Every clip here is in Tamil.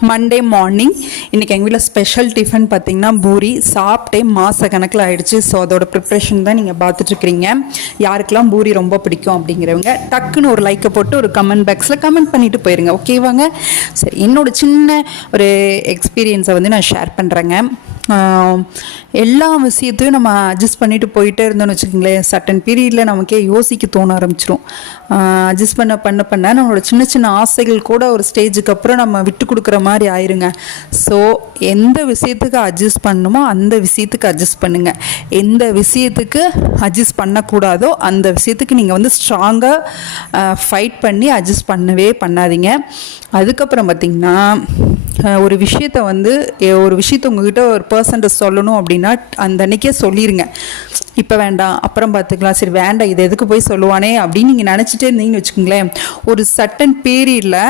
Monday morning. இன்றைக்கி எங்கள் வீட்டில் ஸ்பெஷல் டிஃபன் பார்த்தீங்கன்னா பூரி. சாப்பிட்டே மாத கணக்கில் ஆயிடுச்சு. ஸோ அதோட ப்ரிப்ரேஷன் தான் நீங்கள் பார்த்துட்ருக்கிறீங்க. யாருக்கெல்லாம் பூரி ரொம்ப பிடிக்கும் அப்படிங்கிறவங்க டக்குன்னு ஒரு லைக்கை போட்டு ஒரு கமெண்ட் பாக்ஸில் கமெண்ட் பண்ணிட்டு போயிருங்க. ஓகேவாங்க சரி என்னோட சின்ன ஒரு எக்ஸ்பீரியன்ஸை வந்து நான் ஷேர் பண்ணுறேங்க எல்லா விஷயத்தையும் நம்ம அட்ஜஸ்ட் பண்ணிட்டு போயிட்டே இருந்தோம்னு வச்சுக்கோங்களேன். சட்டன் பீரியடில் நமக்கே யோசிக்க தோண ஆரம்பிச்சிரும். அட்ஜஸ்ட் பண்ண பண்ண பண்ண நம்மளோட சின்ன சின்ன ஆசைகள் கூட ஒரு ஸ்டேஜுக்கு அப்புறம் நம்ம விட்டு கொடுக்குற மாதிரி ஆயிருங்க. ஸோ எந்த விஷயத்துக்கு அட்ஜஸ்ட் பண்ணணுமோ அந்த விஷயத்துக்கு அட்ஜஸ்ட் பண்ணுங்கள் எந்த விஷயத்துக்கு அட்ஜஸ்ட் பண்ணக்கூடாதோ அந்த விஷயத்துக்கு நீங்கள் வந்து ஸ்ட்ராங்காக ஃபைட் பண்ணி அட்ஜஸ்ட் பண்ணவே பண்ணாதீங்க. அதுக்கப்புறம் பார்த்திங்கன்னா ஒரு விஷயத்த வந்து ஒரு விஷயத்த உங்ககிட்ட ஒரு பர்சன்ட்ட சொல்லணும் அப்படின்னா அந்த அன்னைக்கே சொல்லிடுங்க இப்போ வேண்டாம் அப்புறம் பார்த்துக்கலாம் சரி வேண்டாம் இது எதுக்கு போய் சொல்லுவானே அப்படின்னு நீங்கள் நினச்சிட்டே இருந்தீங்கன்னு வச்சுக்கோங்களேன். ஒரு சட்டன் பீரியடில்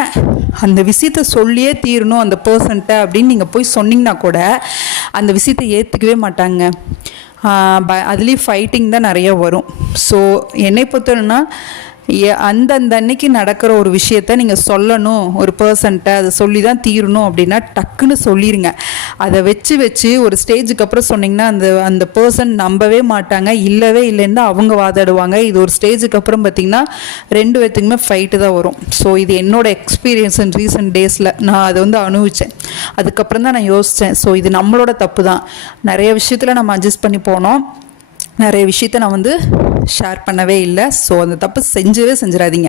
அந்த விஷயத்த சொல்லியே தீரணும் அந்த பர்சன்ட்ட அப்படின்னு நீங்கள் போய் சொன்னீங்கன்னா கூட அந்த விஷயத்தை ஏற்றுக்கவே மாட்டாங்க. ப அதுலேயும் ஃபைட்டிங் தான் நிறைய வரும். ஸோ என்னை பொறுத்தவரைன்னா அந்தந்த அன்னைக்கு நடக்கிற ஒரு விஷயத்த நீங்கள் சொல்லணும் ஒரு பர்சன்ட்ட அதை சொல்லி தான் தீரணும் அப்படின்னா டக்குன்னு சொல்லிடுங்க அதை வச்சு வச்சு ஒரு ஸ்டேஜுக்கு அப்புறம் சொன்னீங்கன்னா அந்த அந்த பர்சன் நம்பவே மாட்டாங்க இல்லவே இல்லைன்னு அவங்க வாதாடுவாங்க. இது ஒரு ஸ்டேஜுக்கு அப்புறம் பார்த்தீங்கன்னா ரெண்டு பேர்த்துக்குமே ஃபைட்டு தான் வரும். ஸோ இது என்னோட எக்ஸ்பீரியன்ஸ் இன் ரீசெண்ட் டேஸில் நான் அதை வந்து அனுபவித்தேன் அதுக்கப்புறம் தான் நான் யோசித்தேன் ஸோ இது நம்மளோட தப்பு தான். நிறைய விஷயத்தில் நம்ம அட்ஜஸ்ட் பண்ணி போனோம். நிறைய விஷயத்த நான் வந்து ஷேர் பண்ணவே இல்லை. ஸோ அந்த தப்பு செஞ்சவே செஞ்சிடாதீங்க